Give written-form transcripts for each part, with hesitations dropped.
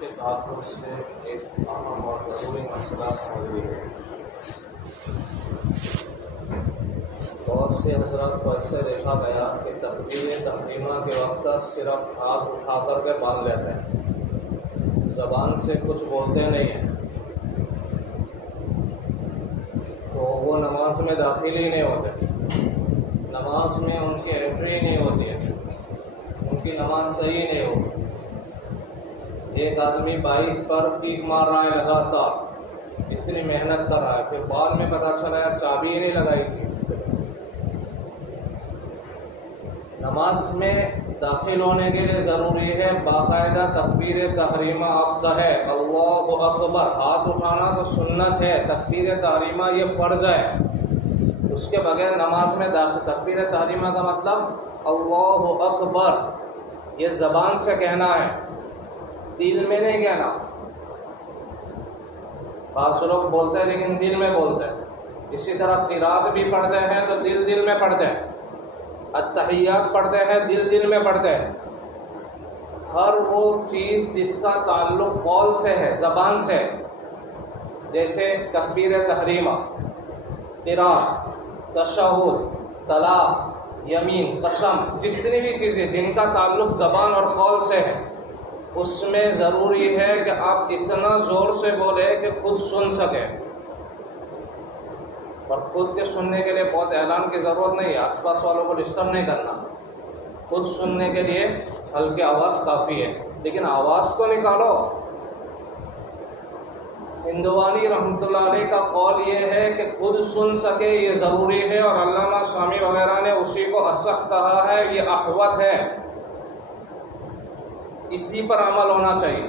کے تعلق سے ایک اہم اور ضروری مسئلہ موجود ہے۔ بہت سے حضرات کو ایسے دیکھا گیا کہ تکبیر تحریمہ کے وقت صرف ہاتھ اٹھا کر کے باندھ لیتے ہیں، زبان سے کچھ بولتے نہیں ہیں، تو وہ نماز میں داخل ہی نہیں ہوتے، نماز میں ان کی انٹری نہیں ہوتی ہے، ان کی نماز صحیح نہیں ہوتی۔ ایک آدمی بائک پر کیک مار رہا ہے لگاتار، اتنی محنت کر رہا ہے، پھر بعد میں پتہ چلا یار چابی ہی نہیں لگائی تھی۔ نماز میں داخل ہونے کے لیے ضروری ہے باقاعدہ تکبیر تحریمہ آپ کہے اللہ اکبر، ہاتھ اٹھانا تو سنت ہے، تکبیر تحریمہ یہ فرض ہے، اس کے بغیر نماز میں داخل۔ تکبیر تحریمہ کا مطلب اللہ اکبر یہ زبان سے کہنا ہے، دل میں نہیں کہنا۔ بعض لوگ بولتے ہیں لیکن دل میں بولتے ہیں۔ اسی طرح قرات بھی پڑھتے ہیں تو دل میں پڑھتے ہیں، التحیات پڑھتے ہیں دل میں پڑھتے ہیں۔ ہر وہ چیز جس کا تعلق قول سے ہے، زبان سے، جیسے تکبیر تحریمہ، قرات، تشہد، طلاق، یمین، قسم، جتنی بھی چیزیں جن کا تعلق زبان اور قول سے ہے، اس میں ضروری ہے کہ آپ اتنا زور سے بولیں کہ خود سن سکیں، اور خود کے سننے کے لیے بہت اعلان کی ضرورت نہیں ہے، آس پاس والوں کو ڈسٹرب نہیں کرنا، خود سننے کے لیے ہلکی آواز کافی ہے، لیکن آواز تو نکالو۔ ہندوانی رحمۃ اللہ علیہ کا قول یہ ہے کہ خود سن سکے یہ ضروری ہے، اور علامہ شامی وغیرہ نے اسی کو اصح کہا ہے، یہ احوط ہے، اسی پر عمل ہونا چاہیے۔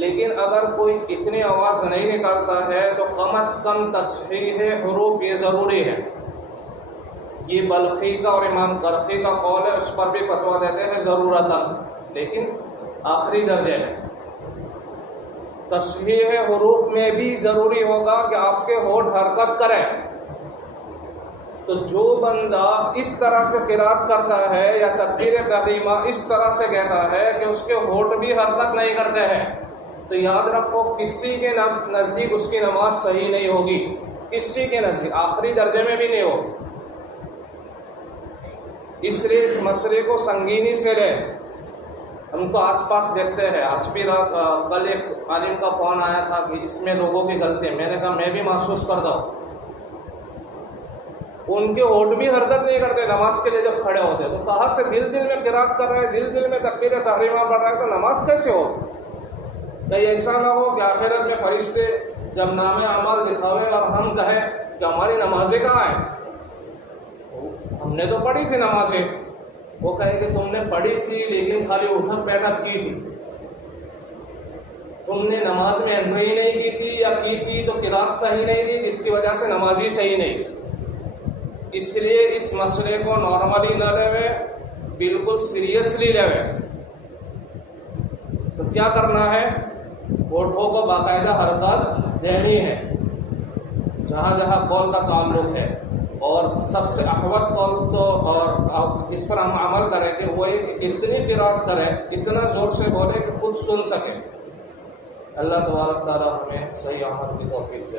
لیکن اگر کوئی اتنی آواز نہیں نکالتا ہے تو کم از کم تصحیح حروف یہ ضروری ہے۔ یہ بلخی کا اور امام کرخی کا قول ہے، اس پر بھی فتویٰ دیتے ہیں ضرورتاً، لیکن آخری درجے میں۔ تصحیح حروف میں بھی ضروری ہوگا کہ آپ کے ہونٹ حرکت کریں، تو جو بندہ اس طرح سے قرات کرتا ہے یا تکبیر تحریمہ اس طرح سے کہتا ہے کہ اس کے ہونٹ بھی حرکت نہیں کرتے ہیں، تو یاد رکھو کسی کے نزدیک اس کی نماز صحیح نہیں ہوگی، کسی کے نزدیک آخری درجے میں بھی نہیں ہوگی۔ اس لیے اس مسئلے کو سنگینی سے لیں۔ ہم کو آس پاس دیکھتے ہیں، آج بھی کل ایک عالم کا فون آیا تھا کہ اس میں لوگوں کی غلطی ہے، میں نے کہا میں بھی محسوس کرتا ہوں، ان کے ہونٹ بھی حرکت نہیں کرتے نماز کے لیے جب کھڑے ہوتے، تو کہاں سے دل میں قرات کر رہے ہیں، دل میں تکبیر تحریمہ پڑھ رہا ہے، تو نماز کیسے ہو؟ کہیں ایسا نہ ہو کہ آخرت میں فرشتے جب نام اعمال دکھاوے اور ہم کہیں کہ ہماری نمازیں کہاں ہیں، ہم نے تو پڑھی تھی نمازیں، وہ کہے کہ تم نے پڑھی تھی لیکن خالی اٹھک بیٹھک کی تھی، تم نے نماز میں انٹری نہیں کی تھی، یا کی تھی تو قرات صحیح نہیں تھی جس کی وجہ سے نماز ہی صحیح نہیں تھی۔ اس لیے اس مسئلے کو نارملی نہ لے، بالکل سیریسلی لے۔ تو کیا کرنا ہے؟ ہونٹوں کو باقاعدہ حرکت دینی ہے جہاں جہاں قول کا تعلق ہے، اور سب سے احوط قول تو اور جس پر ہم عمل کریں کہ وہ اتنی قرات کریں، اتنا زور سے بولے کہ خود سن سکے۔ اللہ تبارک تعالیٰ ہمیں صحیح عمل کی توفیق دے۔